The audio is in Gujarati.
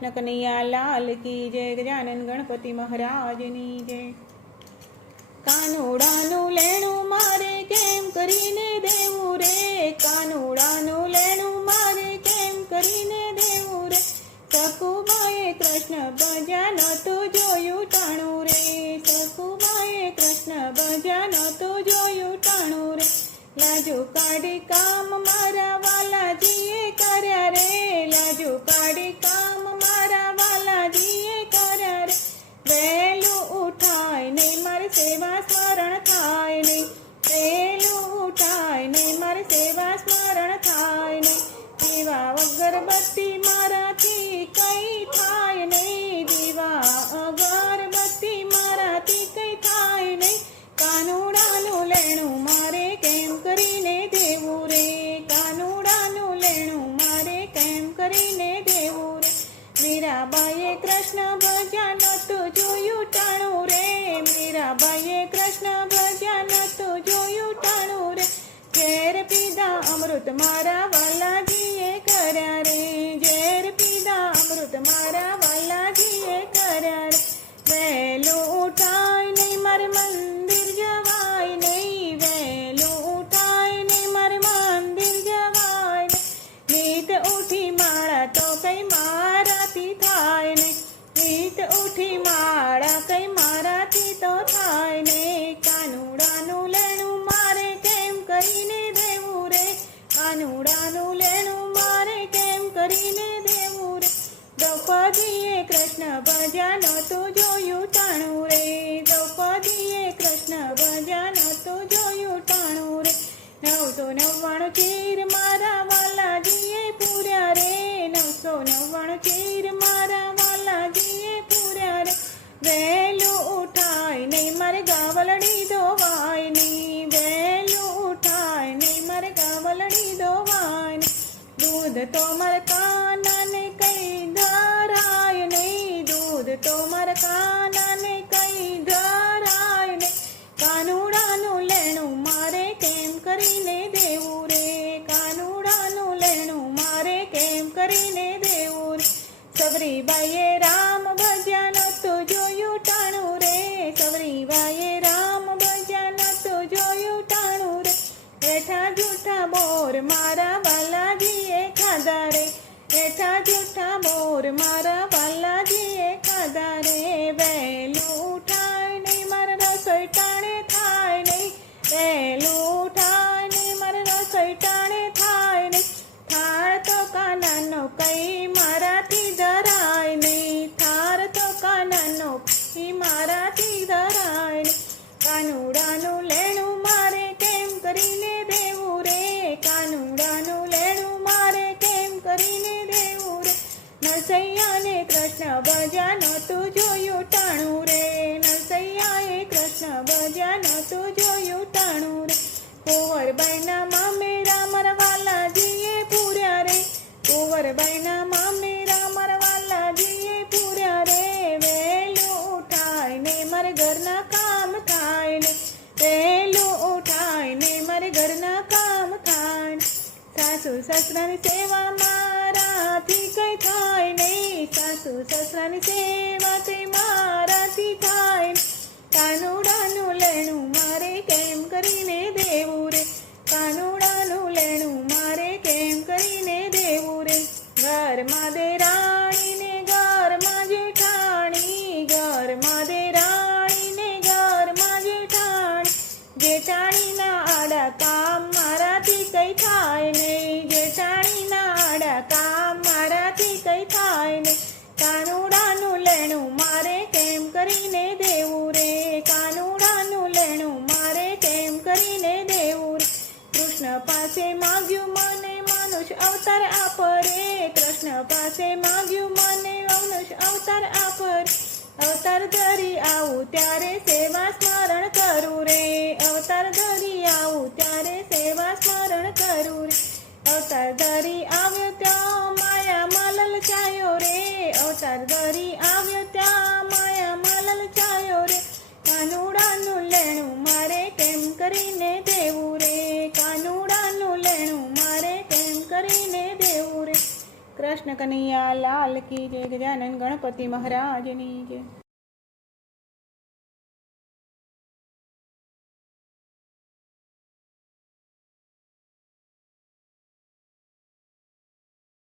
નકનૈયા લાલ કી જય ગજાનન ગણપતિ મહારાજની જય કાનુડાનું લેણું મારે કેમ કરીને દેવું રે કાનુડાનું લેણું મારે કેમ કરીને દેવું રે સકુબાએ કૃષ્ણ ભજ્યા નહોતું જોયું ટાણું રે સકુબાએ કૃષ્ણ ભજ્યા નહોતું જોયું ટાણું રે લાજુ કાઢી કામ મારા વાલાજીએ કર્યા રે લાજુ કાઢી કામ કરીને દેવું રે. મીરાબાઈએ કૃષ્ણ ભજન તું જોયું ટાણું રે. મીરાબાઈએ કૃષ્ણ ભજન તું જોયું ટાણું રે. ઝેર પીધા અમૃત મારા વાલાજીએ કર્યા રે. ઝેર પીધા અમૃત મારા ઉઠી માળા કઈ મારાથી તો થાય ને? કાનુડાનું લેણું મારે કેમ કરીને દેવું રે? કાનુડાનું લેણું મારે કેમ કરીને દેવું રે? દ્રૌપદીએ કૃષ્ણ ભજ્યા તું જોયું ટાણું રે. દ્રૌપદીએ કૃષ્ણ ભજ્યા તું જોયું ટાણું રે. નવ તો નવ્વાણું ચીર મારા વાલાજીએ પૂર્યા રે. નવસો નવ્વાણું ચીર મારા મારે ગાવલડી દોવાય નહીં ઉઠાય નહીં મારે ગાવલડી દોવાય નહીં દૂધ તો મારે કાનાને કઈ ધરાય નહીં દૂધ તો મારે કાનાને કઈ ધરાય નહીં કાનુડાનું લેણું મારે કેમ કરીને દેવું રે? કાનુડાનું લેણું મારે કેમ કરીને દેવું રે? સબરીબાઈએ રામ જોયું ટાણું રે. બેઠા જૂઠા મોર મારા બાલાજીએ ખાધા રે. બેઠા જૂઠા મોર મારા બાલાજીએ ખાધા રે. વહેલું ઠાય નહીં, મારે રસોઈ ટાણે થાય નહીં. વહેલું ઠાય નહીં, મારે રસોઈ ટાણે થાય નહીં. થાળ તો કાનાનો કઈ મારાથી ધરાય નહીં. થાળ તો કાનાનો કઈ મારાથી ધરાય નહીં. કાનુડાનું લેણું કૃષ્ણ ભજન તું જોયું ટાણું રે, નરસૈયાએ કૃષ્ણ ભજન તું જોયું ટાણું રે. કુંવરબાઈના મામેરા મારા વાલાજીએ પૂર્યા રે, કુંવરબાઈના સાસુ સસરાની સેવા મારાથી કઈ થાય નહીં. સાસુ સસરાની સેવા કઈ મારાથી થાય કાનુડાનું લેણું મારે કેમ કરીને દેવું રે? કાનુડાનું લેણું મારે કેમ કરીને દેવું રે? ઘરમાં દે થાય કાનુડાનું લેણું મારે કેમ કરીને દેવું રે? કાનુડાનું લેણું મારે કેમ કરીને દેવું રે? કૃષ્ણ પાસે માગ્યું મને મનુષ્ય અવતાર આપ રે કૃષ્ણ પાસે માગ્યું મને મનુષ્ય અવતાર આપ અવતાર ધરી આવું ત્યારે સેવા સ્મરણ કરું રે. અવતાર ધરી આવું ત્યારે સેવા સ્મરણ કરું રે. અવતાર ધરી આવ્યો ત્યાં ધરી આવ્યો ત્યાં માયા મલલ છાયો રે. કાનુડાનું લેણું મારે કેમ કરીને દેવું રે. કાનુડાનું લેણું મારે કેમ કરીને દેવું રે. કૃષ્ણ કનૈયા લાલ કી જય ગજાનન ગણપતિ મહારાજની જય.